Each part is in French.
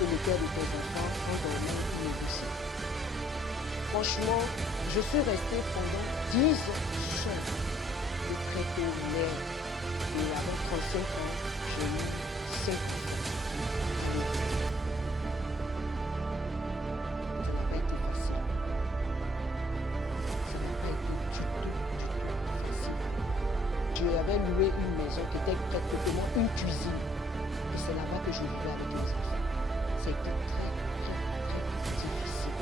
que le cœur de tes enfants en dormant ou négociant. Franchement, je suis restée pendant 10 ans seule, de très tôt mère. Et avant 35 ans, j'ai eu 5 enfants. Ça n'a pas été facile. Ça n'a pas été du tout facile. Je avais loué une maison qui était pratiquement une cuisine. Et c'est là-bas que je vivais avec les enfants. C'était très difficile,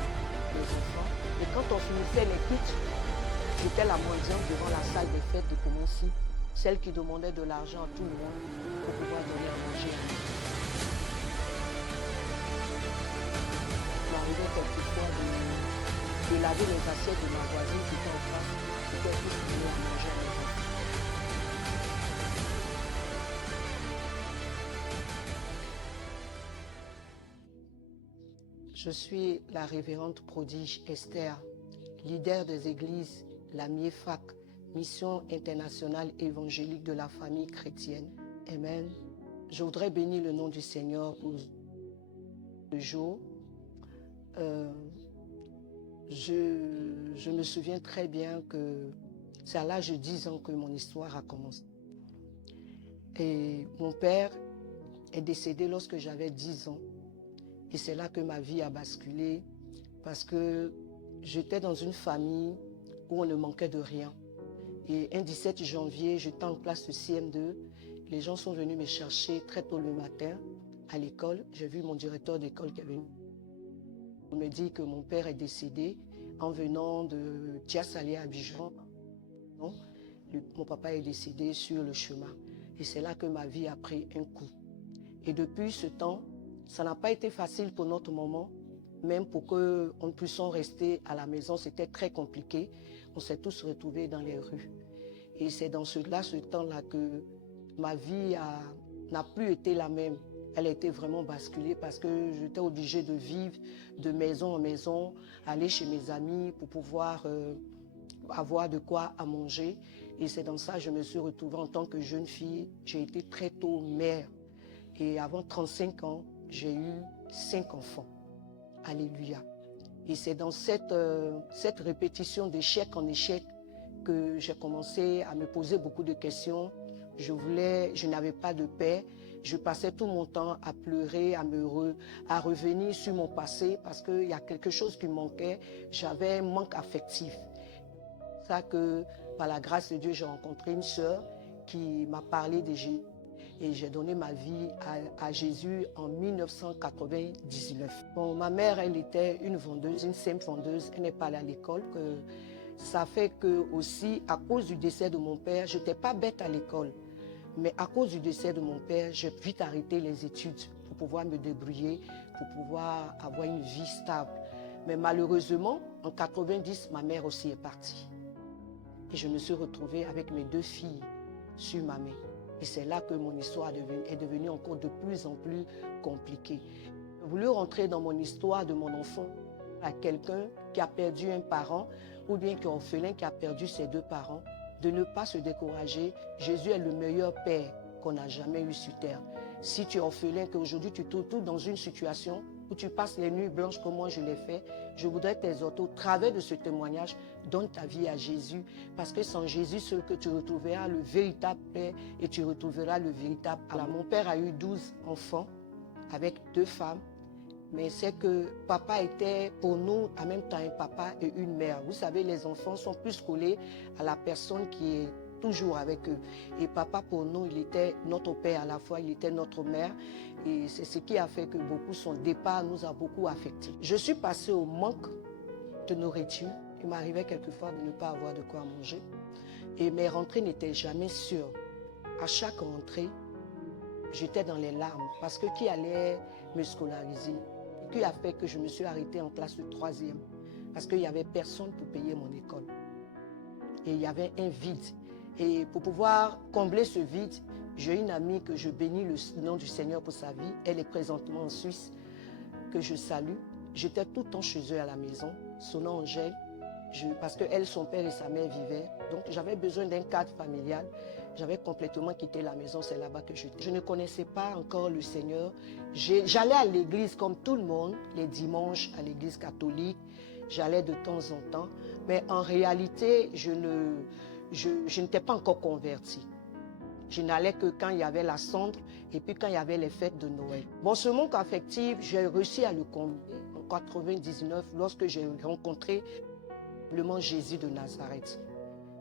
les enfants. Et quand on finissait les kits, j'étais la mendiante devant la salle des fêtes de Commency, celle qui demandait de l'argent à tout le monde pour pouvoir donner à manger à mes enfants. Il m'arrivait quelquefois de laver les assiettes de ma voisine qui était en face, qui était plus venue à manger à mes enfants. Je suis la révérende prodige Esther, leader des églises, la MIEFAC, Mission internationale évangélique de la famille chrétienne. Amen. Je voudrais bénir le nom du Seigneur pour ce jour. Je me souviens très bien que c'est à l'âge de 10 ans que mon histoire a commencé. Et mon père est décédé lorsque j'avais 10 ans. Et c'est là que ma vie a basculé parce que j'étais dans une famille où on ne manquait de rien. Et un 17 janvier, j'étais en classe de CM2. Les gens sont venus me chercher très tôt le matin à l'école. J'ai vu mon directeur d'école qui est venu me dire que mon père est décédé en venant de Tiasalé à Abidjan. Non, mon papa est décédé sur le chemin. Et c'est là que ma vie a pris un coup. Et depuis ce temps, ça n'a pas été facile pour notre maman. Même pour qu'on puisse rester à la maison, c'était très compliqué. On s'est tous retrouvés dans les rues. Et c'est dans ce temps-là que ma vie n'a plus été la même. Elle a été vraiment basculée parce que j'étais obligée de vivre de maison en maison, aller chez mes amis pour pouvoir avoir de quoi à manger. Et c'est dans ça que je me suis retrouvée en tant que jeune fille. J'ai été très tôt mère. Et avant 35 ans, j'ai eu 5 enfants. Alléluia. Et c'est dans cette répétition d'échec en échec que j'ai commencé à me poser beaucoup de questions. Je n'avais pas de paix. Je passais tout mon temps à pleurer, à revenir sur mon passé parce qu'il y a quelque chose qui manquait. J'avais un manque affectif. C'est ça que, par la grâce de Dieu, j'ai rencontré une sœur qui m'a parlé de Jésus. Et j'ai donné ma vie à Jésus en 1999. Bon, ma mère, elle était une vendeuse, une simple vendeuse. Elle n'est pas allée à l'école. Ça fait que aussi, à cause du décès de mon père, je n'étais pas bête à l'école. Mais à cause du décès de mon père, j'ai vite arrêté les études pour pouvoir me débrouiller, pour pouvoir avoir une vie stable. Mais malheureusement, en 90, ma mère aussi est partie. Et je me suis retrouvée avec mes 2 filles sur ma main. Et c'est là que mon histoire est devenue encore de plus en plus compliquée. J'ai voulu rentrer dans mon histoire de mon enfant à quelqu'un qui a perdu un parent ou bien qui est orphelin, qui a perdu ses 2 parents, de ne pas se décourager. Jésus est le meilleur père qu'on a jamais eu sur terre. Si tu es orphelin, qu'aujourd'hui tu te retrouves dans une situation où tu passes les nuits blanches comme moi je l'ai fait, je voudrais t'exhorter au travers de ce témoignage, donne ta vie à Jésus, parce que sans Jésus, seul que tu retrouveras le véritable Père et tu retrouveras le véritable amour. Alors, mon père a eu 12 enfants avec 2 femmes, mais c'est que papa était pour nous en même temps un papa et une mère. Vous savez, les enfants sont plus collés à la personne qui est toujours avec eux. Et papa, pour nous, il était notre père à la fois, il était notre mère. Et c'est ce qui a fait que son départ nous a beaucoup affectés. Je suis passée au manque de nourriture. Il m'arrivait quelquefois de ne pas avoir de quoi manger. Et mes rentrées n'étaient jamais sûres. À chaque rentrée, j'étais dans les larmes parce que qui allait me scolariser? Qui a fait que je me suis arrêtée en classe de 3e? Parce qu'il n'y avait personne pour payer mon école. Et il y avait un vide. Et pour pouvoir combler ce vide, j'ai une amie que je bénis le nom du Seigneur pour sa vie. Elle est présentement en Suisse, que je salue. J'étais tout le temps chez eux à la maison, son nom Angèle, parce que elle, son père et sa mère vivaient. Donc j'avais besoin d'un cadre familial. J'avais complètement quitté la maison, c'est là-bas que j'étais. Je ne connaissais pas encore le Seigneur. J'allais à l'église comme tout le monde, les dimanches à l'église catholique. J'allais de temps en temps. Mais en réalité, je n'étais pas encore convertie. Je n'allais que quand il y avait la cendre et puis quand il y avait les fêtes de Noël. Bon, ce manque affectif, j'ai réussi à le combler en 99 lorsque j'ai rencontré le Jésus de Nazareth.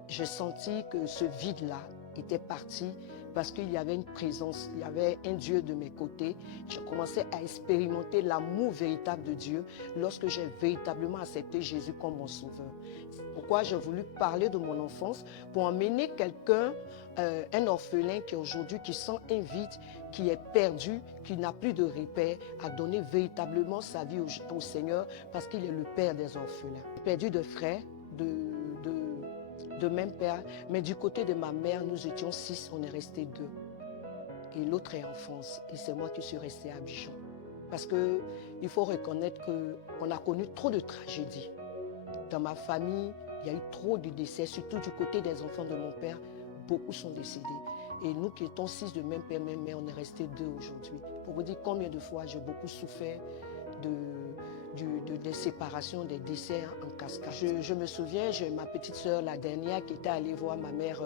J'ai senti que ce vide-là était parti parce qu'il y avait une présence, il y avait un Dieu de mes côtés. J'ai commencé à expérimenter l'amour véritable de Dieu lorsque j'ai véritablement accepté Jésus comme mon sauveur. C'est pourquoi j'ai voulu parler de mon enfance pour emmener quelqu'un, un orphelin qui aujourd'hui qui sent un vide, qui est perdu, qui n'a plus de repère, à donner véritablement sa vie au Seigneur parce qu'il est le Père des orphelins. Perdu de frères, de même père, mais du côté de ma mère, nous étions 6, on est restés 2. Et l'autre est en France, et c'est moi qui suis restée à Abidjan. Parce qu'il faut reconnaître qu'on a connu trop de tragédies. Dans ma famille, il y a eu trop de décès, surtout du côté des enfants de mon père, beaucoup sont décédés. Et nous qui étions 6 de même père, même mère, on est restés 2 aujourd'hui. Pour vous dire combien de fois j'ai beaucoup souffert des séparations, des décès en cascade. Je me souviens, j'ai ma petite sœur, la dernière, qui était allée voir ma mère,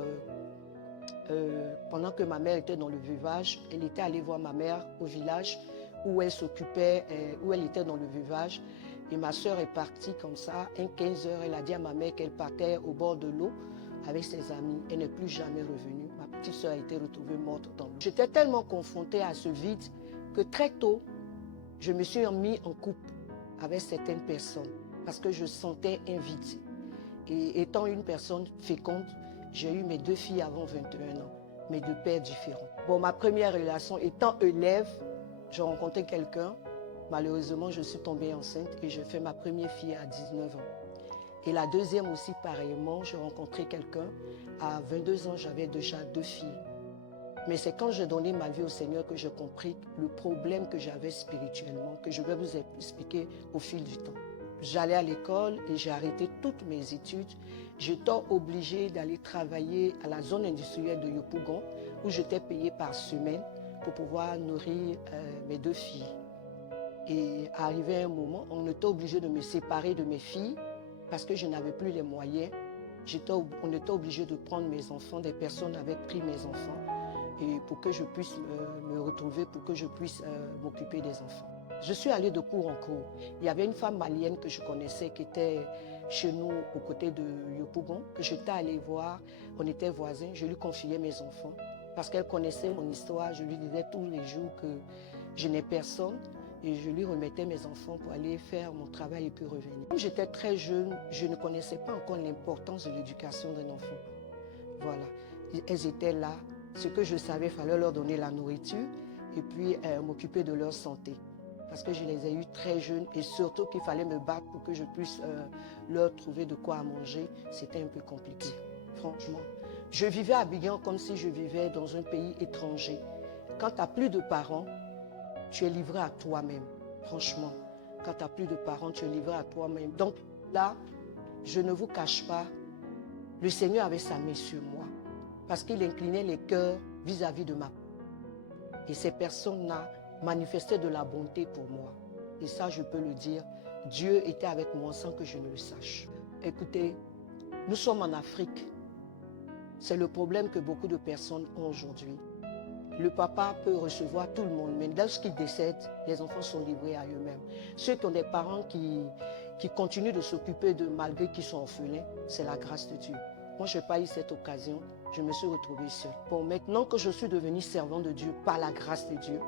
pendant que ma mère était dans le veuvage, elle était allée voir ma mère au village où elle s'occupait, où elle était dans le veuvage. Et ma sœur est partie comme ça, 15 heures, elle a dit à ma mère qu'elle partait au bord de l'eau avec ses amis. Elle n'est plus jamais revenue. Ma petite sœur a été retrouvée morte dans l'eau. J'étais tellement confrontée à ce vide que très tôt, je me suis mis en couple avec certaines personnes parce que je sentais un vide. Et étant une personne féconde, j'ai eu mes 2 filles avant 21 ans, mes 2 pères différents. Bon, ma première relation étant élève, j'ai rencontré quelqu'un. Malheureusement, je suis tombée enceinte et j'ai fait ma première fille à 19 ans. Et la deuxième aussi, pareillement, j'ai rencontré quelqu'un. À 22 ans, j'avais déjà 2 filles. Mais c'est quand j'ai donné ma vie au Seigneur que j'ai compris le problème que j'avais spirituellement, que je vais vous expliquer au fil du temps. J'allais à l'école et j'ai arrêté toutes mes études. J'étais obligée d'aller travailler à la zone industrielle de Yopougon, où j'étais payée par semaine pour pouvoir nourrir mes 2 filles. Et arrivé un moment, on était obligé de me séparer de mes filles parce que je n'avais plus les moyens. On était obligé de prendre mes enfants, des personnes avaient pris mes enfants. Et pour que je puisse me retrouver, pour que je puisse m'occuper des enfants. Je suis allée de cours en cours. Il y avait une femme malienne que je connaissais qui était chez nous aux côtés de Yopougon, que j'étais allée voir. On était voisins, je lui confiais mes enfants parce qu'elle connaissait mon histoire. Je lui disais tous les jours que je n'ai personne et je lui remettais mes enfants pour aller faire mon travail et puis revenir. Comme j'étais très jeune, je ne connaissais pas encore l'importance de l'éducation d'un enfant. Voilà, elles étaient là. Ce que je savais, il fallait leur donner la nourriture et puis m'occuper de leur santé. Parce que je les ai eues très jeunes et surtout qu'il fallait me battre pour que je puisse leur trouver de quoi à manger. C'était un peu compliqué, franchement. Je vivais à Abidjan comme si je vivais dans un pays étranger. Quand tu n'as plus de parents, tu es livré à toi-même, franchement. Quand tu n'as plus de parents, tu es livré à toi-même. Donc là, je ne vous cache pas, le Seigneur avait sa main sur moi. Parce qu'il inclinait les cœurs vis-à-vis de ma part. Et ces personnes-là manifestaient de la bonté pour moi. Et ça, je peux le dire, Dieu était avec moi sans que je ne le sache. Écoutez, nous sommes en Afrique. C'est le problème que beaucoup de personnes ont aujourd'hui. Le papa peut recevoir tout le monde, mais lorsqu'il décède, les enfants sont livrés à eux-mêmes. Ceux qui ont des parents qui continuent de s'occuper d'eux malgré qu'ils sont orphelins, c'est la grâce de Dieu. Moi, je n'ai pas eu cette occasion, je me suis retrouvée seule. Bon, maintenant que je suis devenue servant de Dieu par la grâce de Dieu,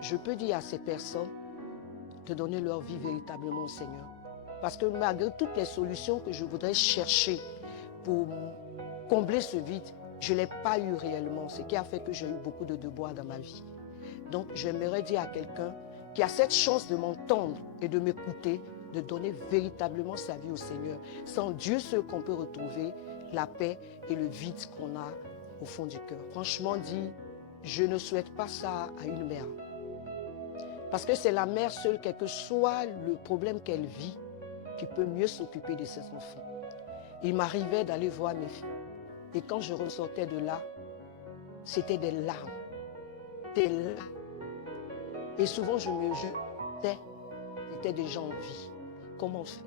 je peux dire à ces personnes de donner leur vie véritablement au Seigneur. Parce que malgré toutes les solutions que je voudrais chercher pour combler ce vide, je ne l'ai pas eu réellement, ce qui a fait que j'ai eu beaucoup de devoirs dans ma vie. Donc, j'aimerais dire à quelqu'un qui a cette chance de m'entendre et de m'écouter, de donner véritablement sa vie au Seigneur. Sans Dieu seul qu'on peut retrouver la paix et le vide qu'on a au fond du cœur. Franchement dit, je ne souhaite pas ça à une mère. Parce que c'est la mère seule, quel que soit le problème qu'elle vit, qui peut mieux s'occuper de ses enfants. Il m'arrivait d'aller voir mes filles. Et quand je ressortais de là, c'était des larmes. Des larmes. Et souvent, je me jetais, c'était des gens en vie. Comment on fait?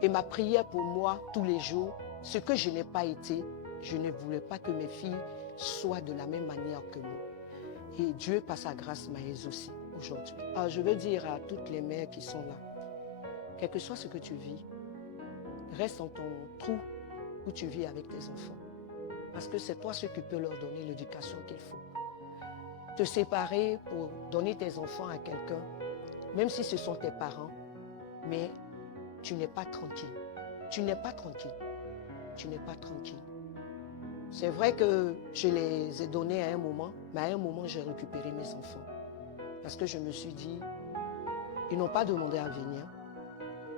Et ma prière pour moi, tous les jours, ce que je n'ai pas été, je ne voulais pas que mes filles soient de la même manière que moi. Et Dieu, par sa grâce, m'a exaucé aujourd'hui. Alors, je veux dire à toutes les mères qui sont là, quel que soit ce que tu vis, reste dans ton trou où tu vis avec tes enfants. Parce que c'est toi ce qui peut leur donner l'éducation qu'il faut. Te séparer pour donner tes enfants à quelqu'un, même si ce sont tes parents, mais tu n'es pas tranquille. Tu n'es pas tranquille. Tu n'es pas tranquille. C'est vrai que je les ai donnés à un moment, mais à un moment, j'ai récupéré mes enfants. Parce que je me suis dit, ils n'ont pas demandé à venir.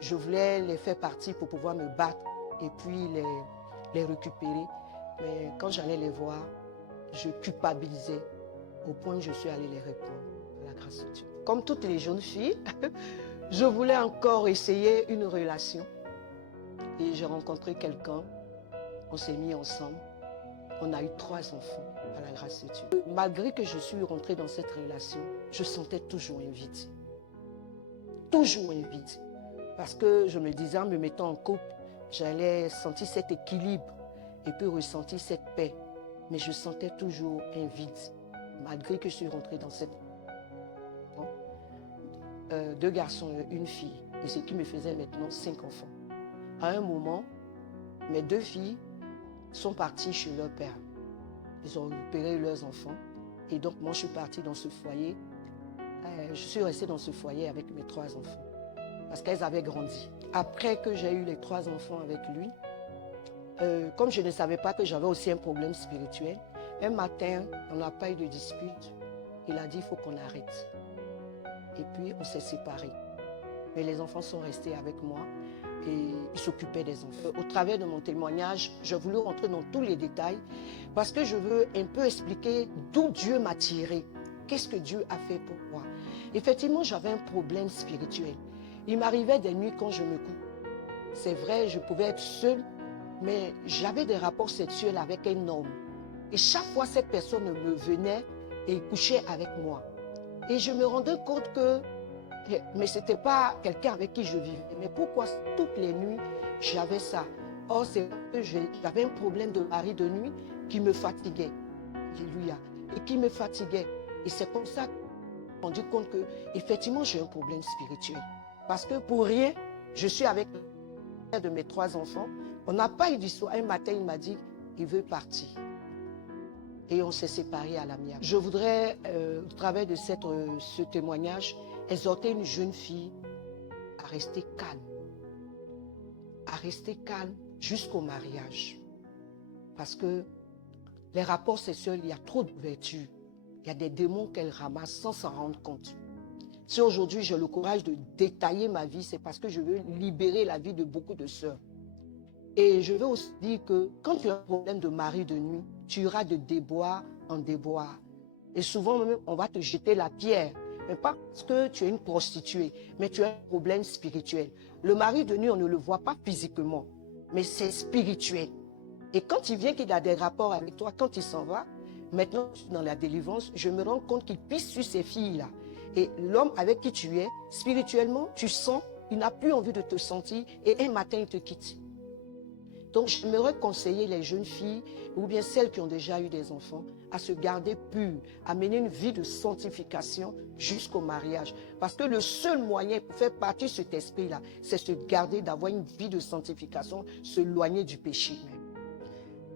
Je voulais les faire partir pour pouvoir me battre et puis les récupérer. Mais quand j'allais les voir, je culpabilisais au point où je suis allée les répondre à la grâce de Dieu. Comme toutes les jeunes filles, je voulais encore essayer une relation. Et j'ai rencontré quelqu'un, on s'est mis ensemble. On a eu 3 enfants à la grâce de Dieu. Malgré que je suis rentrée dans cette relation, je sentais toujours un vide. Toujours un vide. Parce que je me disais, en me mettant en couple, j'allais sentir cet équilibre et puis ressentir cette paix. Mais je sentais toujours un vide, malgré que je suis rentrée dans cette... 2 garçons et une fille. Et ce qui me faisait maintenant 5 enfants. À un moment, mes 2 filles sont parties chez leur père. Ils ont récupéré leurs enfants. Et donc, moi, je suis partie dans ce foyer. Je suis restée dans ce foyer avec mes 3 enfants. Parce qu'elles avaient grandi. Après que j'ai eu les 3 enfants avec lui, comme je ne savais pas que j'avais aussi un problème spirituel, un matin, on n'a pas eu de dispute. Il a dit, il faut qu'on arrête. Et puis, on s'est séparés. Mais les enfants sont restés avec moi et ils s'occupaient des enfants. Au travers de mon témoignage, je voulais rentrer dans tous les détails parce que je veux un peu expliquer d'où Dieu m'a tiré. Qu'est-ce que Dieu a fait pour moi? Effectivement, j'avais un problème spirituel. Il m'arrivait des nuits quand je me couche. C'est vrai, je pouvais être seule, mais j'avais des rapports sexuels avec un homme. Et chaque fois, cette personne me venait et couchait avec moi. Et je me rendais compte que, mais ce n'était pas quelqu'un avec qui je vivais. Mais pourquoi toutes les nuits, j'avais ça? Or, c'est que j'avais un problème de mari de nuit qui me fatiguait. Alléluia. Et qui me fatiguait. Et c'est comme ça que je me suis rendu compte que, effectivement, j'ai un problème spirituel. Parce que pour rien, je suis avec le père de mes 3 enfants. On n'a pas eu d'histoire. Un matin, il m'a dit, il veut partir. Et on s'est séparés à l'amiable. Je voudrais, au travers de ce témoignage, exhorter une jeune fille à rester calme. À rester calme jusqu'au mariage. Parce que les rapports sexuels, il y a trop d'ouverture. Il y a des démons qu'elle ramasse sans s'en rendre compte. Si aujourd'hui j'ai le courage de détailler ma vie, c'est parce que je veux libérer la vie de beaucoup de sœurs. Et je veux aussi dire que quand tu as un problème de mari de nuit, tu iras de déboire en déboire. Et souvent, même, on va te jeter la pierre. Mais pas parce que tu es une prostituée, mais tu as un problème spirituel. Le mari de nuit, on ne le voit pas physiquement, mais c'est spirituel. Et quand il vient qu'il a des rapports avec toi, quand il s'en va, maintenant, dans la délivrance, je me rends compte qu'il pisse sur ces filles-là. Et l'homme avec qui tu es, spirituellement, tu sens, il n'a plus envie de te sentir, et un matin, il te quitte. Donc, j'aimerais conseiller les jeunes filles, ou bien celles qui ont déjà eu des enfants, à se garder pures, à mener une vie de sanctification jusqu'au mariage. Parce que le seul moyen pour faire partir de cet esprit-là, c'est se garder, d'avoir une vie de sanctification, s'éloigner du péché.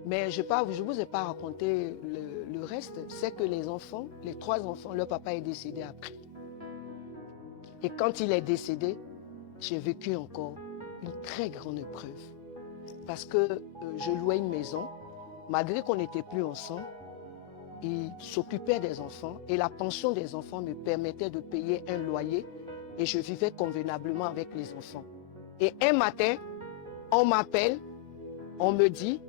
Mais je ne vous ai pas raconté le reste, c'est que les enfants, les 3 enfants, leur papa est décédé après. Et quand il est décédé, j'ai vécu encore une très grande épreuve. Parce que je louais une maison, malgré qu'on n'était plus ensemble, il s'occupait des enfants et la pension des enfants me permettait de payer un loyer et je vivais convenablement avec les enfants. Et un matin, on m'appelle, on me dit,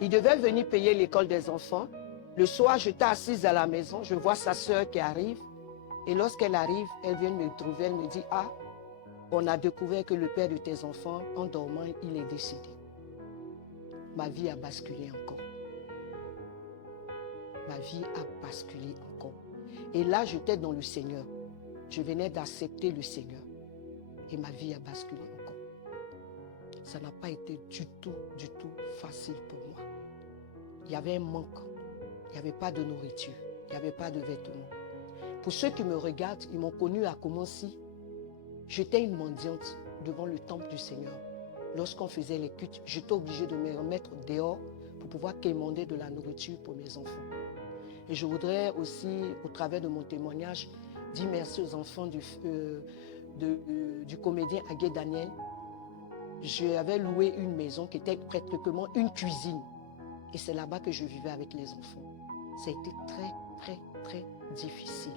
il devait venir payer l'école des enfants. Le soir, j'étais assise à la maison, je vois sa soeur qui arrive et lorsqu'elle arrive, elle vient me trouver, elle me dit, ah, on a découvert que le père de tes enfants, en dormant, il est décédé. Ma vie a basculé encore. ma vie a basculé encore. Et là, j'étais dans le Seigneur. Je venais d'accepter le Seigneur. Et ma vie a basculé encore. Ça n'a pas été du tout facile pour moi. Il y avait un manque. Il n'y avait pas de nourriture. Il n'y avait pas de vêtements. Pour ceux qui me regardent, ils m'ont connu à Koumansi. J'étais une mendiante devant le temple du Seigneur. Lorsqu'on faisait les cultes, j'étais obligée de me remettre dehors pour pouvoir quémander de la nourriture pour mes enfants. Et je voudrais aussi, au travers de mon témoignage, dire merci aux enfants du comédien Agué Daniel. J'avais loué une maison qui était pratiquement une cuisine. Et c'est là-bas que je vivais avec les enfants. Ça a été très difficile.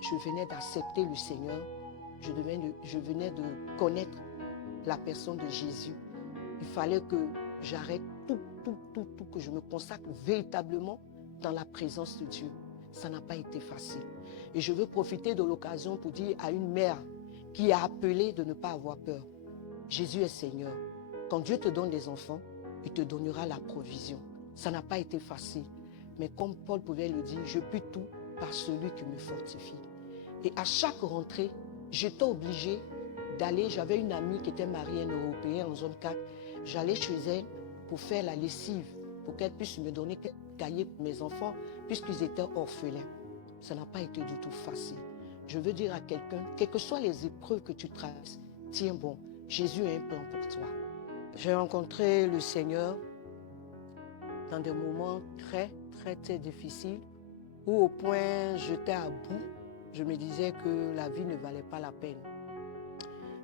Je venais d'accepter le Seigneur. Je venais de connaître la personne de Jésus. Il fallait que j'arrête tout, que je me consacre véritablement dans la présence de Dieu. Ça n'a pas été facile. Et je veux profiter de l'occasion pour dire à une mère qui a appelé de ne pas avoir peur. Jésus est Seigneur. Quand Dieu te donne des enfants, il te donnera la provision. Ça n'a pas été facile. Mais comme Paul pouvait le dire, je puis tout par celui qui me fortifie. Et à chaque rentrée, j'étais obligée d'aller, j'avais une amie qui était mariée, une Européenne en zone 4. J'allais chez elle pour faire la lessive, pour qu'elle puisse me donner quelques cahiers pour mes enfants, puisqu'ils étaient orphelins. Ça n'a pas été du tout facile. Je veux dire à quelqu'un, quelles que soient les épreuves que tu traverses, tiens bon, Jésus a un plan pour toi. J'ai rencontré le Seigneur dans des moments très difficiles, où au point j'étais à bout, je me disais que la vie ne valait pas la peine.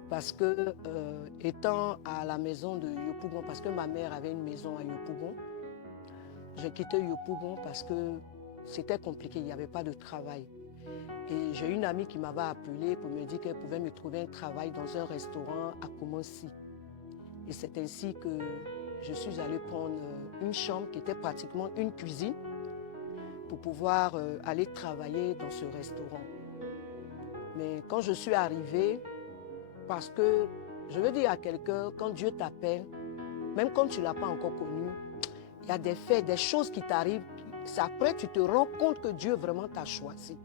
Parce que, étant à la maison de Yopougon, parce que ma mère avait une maison à Yopougon, j'ai quitté Yopougon parce que c'était compliqué, il n'y avait pas de travail. Et j'ai une amie qui m'avait appelé pour me dire qu'elle pouvait me trouver un travail dans un restaurant à Koumansi. Et c'est ainsi que je suis allée prendre une chambre qui était pratiquement une cuisine pour pouvoir aller travailler dans ce restaurant. Mais quand je suis arrivée, parce que je veux dire à quelqu'un, quand Dieu t'appelle, même quand tu ne l'as pas encore connu, il y a des faits, des choses qui t'arrivent. Après, tu te rends compte que Dieu vraiment t'a choisi.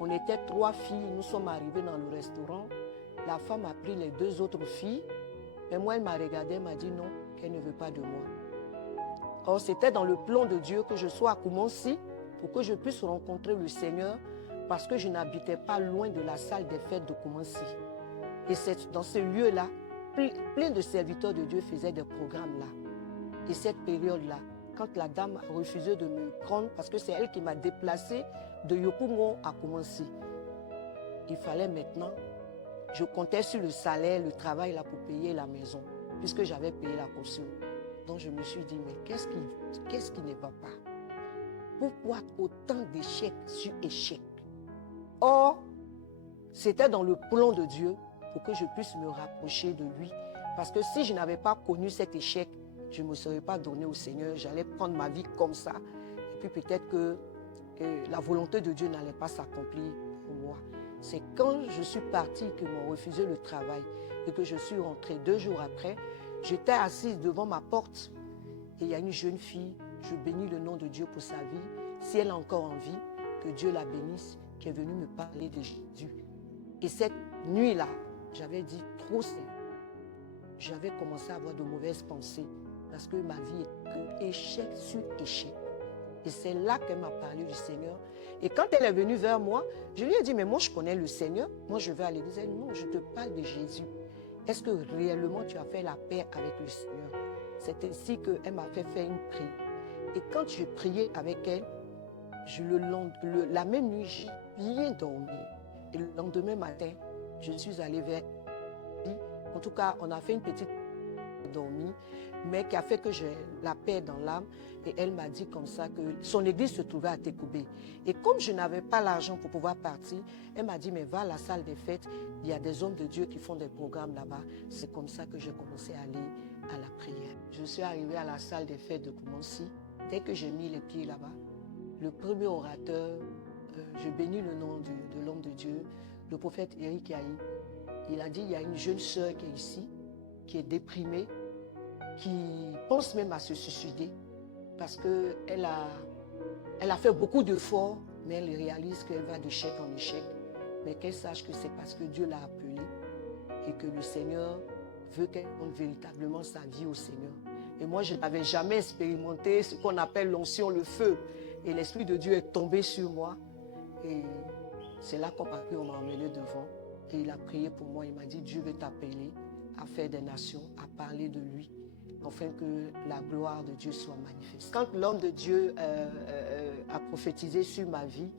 On était 3 filles, nous sommes arrivés dans le restaurant. La femme a pris les 2 autres filles. Mais moi, elle m'a regardée, elle m'a dit non, qu'elle ne veut pas de moi. Or, c'était dans le plan de Dieu que je sois à Koumansi pour que je puisse rencontrer le Seigneur parce que je n'habitais pas loin de la salle des fêtes de Koumansi. Et c'est dans ce lieu-là, plein de serviteurs de Dieu faisaient des programmes là. Et cette période-là, quand la dame a refusé de me prendre, parce que c'est elle qui m'a déplacée de Yopougon à Koumansi, il fallait maintenant, je comptais sur le salaire, le travail là pour payer la maison, puisque j'avais payé la caution. Donc je me suis dit, mais qu'est-ce qui ne va pas? Pourquoi autant d'échecs sur échecs? Or, c'était dans le plan de Dieu pour que je puisse me rapprocher de lui. Parce que si je n'avais pas connu cet échec, je ne me serais pas donné au Seigneur. J'allais prendre ma vie comme ça. Et puis peut-être que la volonté de Dieu n'allait pas s'accomplir pour moi. C'est quand je suis partie que m'ont refusé le travail et que je suis rentrée 2 jours après. J'étais assise devant ma porte et il y a une jeune fille, je bénis le nom de Dieu pour sa vie. Si elle a encore envie, que Dieu la bénisse, qui est venue me parler de Jésus. Et cette nuit-là, j'avais dit trop c'est. J'avais commencé à avoir de mauvaises pensées parce que ma vie est que échec sur échec. Et c'est là qu'elle m'a parlé du Seigneur. Et quand elle est venue vers moi, je lui ai dit, mais moi je connais le Seigneur, moi je vais à l'église. Elle dit, non, je te parle de Jésus. Est-ce que réellement tu as fait la paix avec le Seigneur? C'est ainsi qu'elle m'a fait faire une prière. Et quand j'ai prié avec elle, la même nuit, j'ai bien dormi. Et le lendemain matin, je suis allée vers elle. En tout cas, on a fait une petite dormie, mais qui a fait que j'ai la paix dans l'âme. Et elle m'a dit comme ça que son église se trouvait à Tékoubé. Et comme je n'avais pas l'argent pour pouvoir partir, elle m'a dit, mais va à la salle des fêtes, il y a des hommes de Dieu qui font des programmes là-bas. C'est comme ça que j'ai commencé à aller à la prière. Je suis arrivée à la salle des fêtes de Koumansi. Dès que j'ai mis les pieds là-bas, le premier orateur, je bénis le nom de l'homme de Dieu, le prophète Éric Yahi. Il a dit, il y a une jeune sœur qui est ici, qui est déprimée, qui pense même à se suicider parce qu'elle a Elle a fait beaucoup d'efforts, mais elle réalise qu'elle va d'échec en échec. Mais qu'elle sache que c'est parce que Dieu l'a appelée et que le Seigneur veut qu'elle donne véritablement sa vie au Seigneur. Et moi, je n'avais jamais expérimenté ce qu'on appelle l'onction, le feu. Et l'Esprit de Dieu est tombé sur moi. Et c'est là qu'on m'a emmené devant. Et il a prié pour moi. Il m'a dit, Dieu veut t'appeler à faire des nations, à parler de lui, afin que la gloire de Dieu soit manifeste. Quand l'homme de Dieu a prophétisé sur ma vie,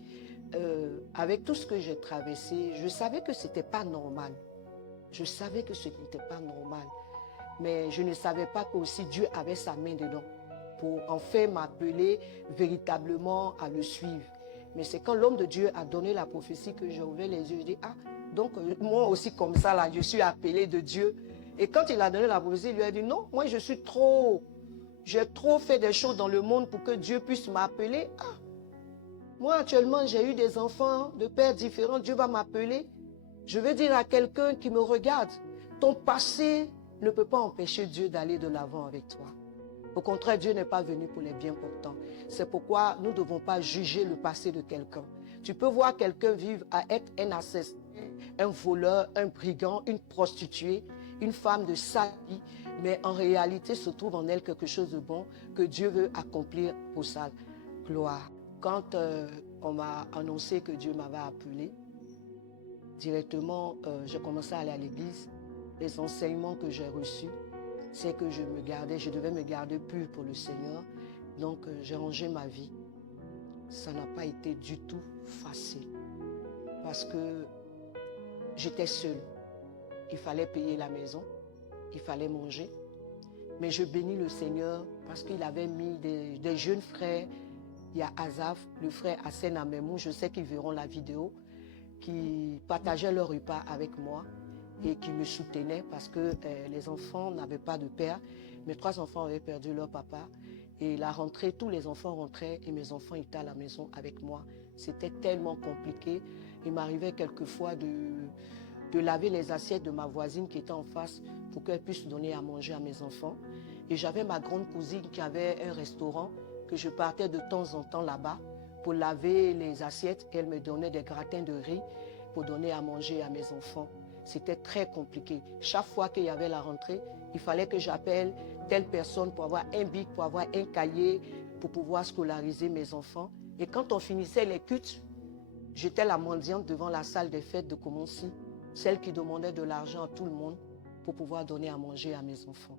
avec tout ce que j'ai traversé, je savais que ce n'était pas normal. Je savais que ce n'était pas normal. Mais je ne savais pas qu'aussi Dieu avait sa main dedans pour enfin m'appeler véritablement à le suivre. Mais c'est quand l'homme de Dieu a donné la prophétie que j'ai ouvert les yeux, je dis, ah, donc moi aussi comme ça, là, je suis appelé de Dieu. Et quand il a donné la prophétie, il lui a dit, non, moi j'ai trop fait des choses dans le monde pour que Dieu puisse m'appeler. Ah, moi actuellement, j'ai eu des enfants de pères différents, Dieu va m'appeler. Je veux dire à quelqu'un qui me regarde, ton passé ne peut pas empêcher Dieu d'aller de l'avant avec toi. Au contraire, Dieu n'est pas venu pour les bien portants. C'est pourquoi nous ne devons pas juger le passé de quelqu'un. Tu peux voir quelqu'un vivre à être un assassin, un voleur, un brigand, une prostituée, une femme de sale vie, mais en réalité se trouve en elle quelque chose de bon que Dieu veut accomplir pour sa gloire. Quand on m'a annoncé que Dieu m'avait appelé, directement, j'ai commencé à aller à l'église. Les enseignements que j'ai reçus, c'est que je devais me garder pur pour le Seigneur. Donc, j'ai rangé ma vie. Ça n'a pas été du tout facile parce que j'étais seule. Il fallait payer la maison, il fallait manger. Mais je bénis le Seigneur parce qu'il avait mis des jeunes frères. Il y a Azaf, le frère Hassan Amemou, je sais qu'ils verront la vidéo, qui partageaient leur repas avec moi et qui me soutenaient parce que les enfants n'avaient pas de père. Mes 3 enfants avaient perdu leur papa. Et la rentrée, tous les enfants rentraient et mes enfants étaient à la maison avec moi. C'était tellement compliqué. Il m'arrivait quelquefois de laver les assiettes de ma voisine qui était en face pour qu'elle puisse donner à manger à mes enfants. Et j'avais ma grande cousine qui avait un restaurant que je partais de temps en temps là-bas pour laver les assiettes. Elle me donnait des gratins de riz pour donner à manger à mes enfants. C'était très compliqué. Chaque fois qu'il y avait la rentrée, il fallait que j'appelle telle personne pour avoir un bic, pour avoir un cahier, pour pouvoir scolariser mes enfants. Et quand on finissait les cultes, j'étais la mendiante devant la salle des fêtes de Komonsi, celle qui demandait de l'argent à tout le monde pour pouvoir donner à manger à mes enfants.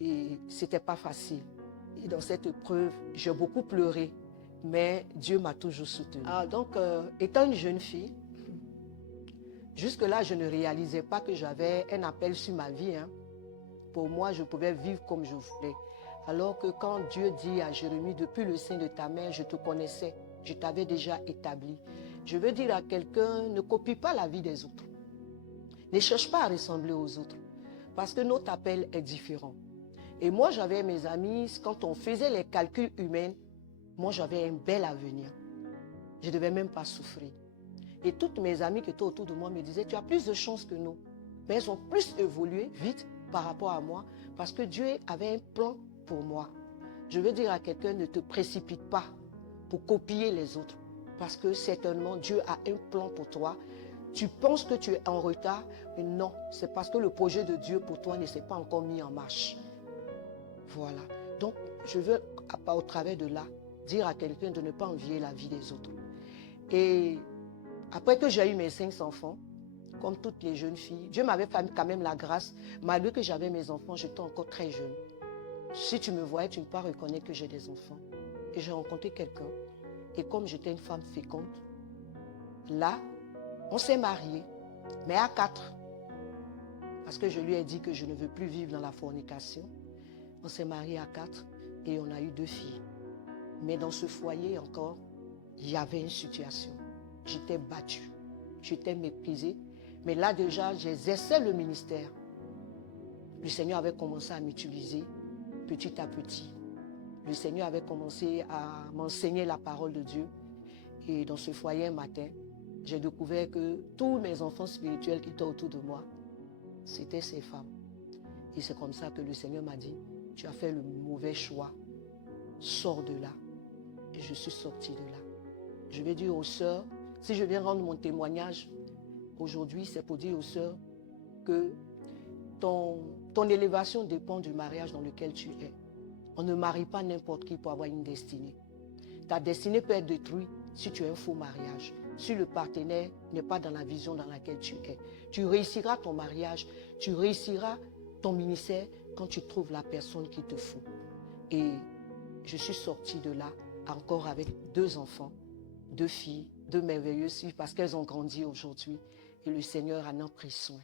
Et c'était pas facile. Et dans cette épreuve, j'ai beaucoup pleuré, mais Dieu m'a toujours soutenue. Donc, étant une jeune fille, jusque-là, je ne réalisais pas que j'avais un appel sur ma vie. Pour moi, je pouvais vivre comme je voulais. Alors que quand Dieu dit à Jérémie, depuis le sein de ta mère, je te connaissais, je t'avais déjà établi. Je veux dire à quelqu'un, ne copie pas la vie des autres. Ne cherche pas à ressembler aux autres. Parce que notre appel est différent. Et moi, j'avais mes amis, quand on faisait les calculs humains, moi, j'avais un bel avenir. Je ne devais même pas souffrir. Et toutes mes amies qui étaient autour de moi me disaient, tu as plus de chance que nous. Mais elles ont plus évolué vite par rapport à moi parce que Dieu avait un plan pour moi. Je veux dire à quelqu'un, ne te précipite pas pour copier les autres parce que certainement Dieu a un plan pour toi. Tu penses que tu es en retard, mais non, c'est parce que le projet de Dieu pour toi ne s'est pas encore mis en marche. Voilà. Donc, je veux, au travers de là, dire à quelqu'un de ne pas envier la vie des autres. Et après que j'ai eu mes 5 enfants, comme toutes les jeunes filles, Dieu m'avait fait quand même la grâce. Malgré que j'avais mes enfants, j'étais encore très jeune. Si tu me voyais, tu ne peux pas reconnaître que j'ai des enfants. Et j'ai rencontré quelqu'un. Et comme j'étais une femme féconde, là, on s'est mariés, mais à 4. Parce que je lui ai dit que je ne veux plus vivre dans la fornication. On s'est mariés à 4 et on a eu 2 filles. Mais dans ce foyer encore, il y avait une situation. J'étais battue, j'étais méprisée. Mais là déjà, j'exerçais le ministère. Le Seigneur avait commencé à m'utiliser petit à petit. Le Seigneur avait commencé à m'enseigner la parole de Dieu. Et dans ce foyer un matin, j'ai découvert que tous mes enfants spirituels qui étaient autour de moi, c'était ces femmes. Et c'est comme ça que le Seigneur m'a dit, tu as fait le mauvais choix, sors de là. je suis sortie de là. Je vais dire aux sœurs, si je viens rendre mon témoignage aujourd'hui, c'est pour dire aux sœurs que ton élévation dépend du mariage dans lequel tu es. On ne marie pas n'importe qui pour avoir une destinée. Ta destinée peut être détruite si tu as un faux mariage, si le partenaire n'est pas dans la vision dans laquelle tu es. Tu réussiras ton mariage, tu réussiras ton ministère quand tu trouves la personne qu'il te faut. Et je suis sortie de là encore avec 2 enfants, 2 filles, 2 merveilleuses filles parce qu'elles ont grandi aujourd'hui et le Seigneur en a pris soin.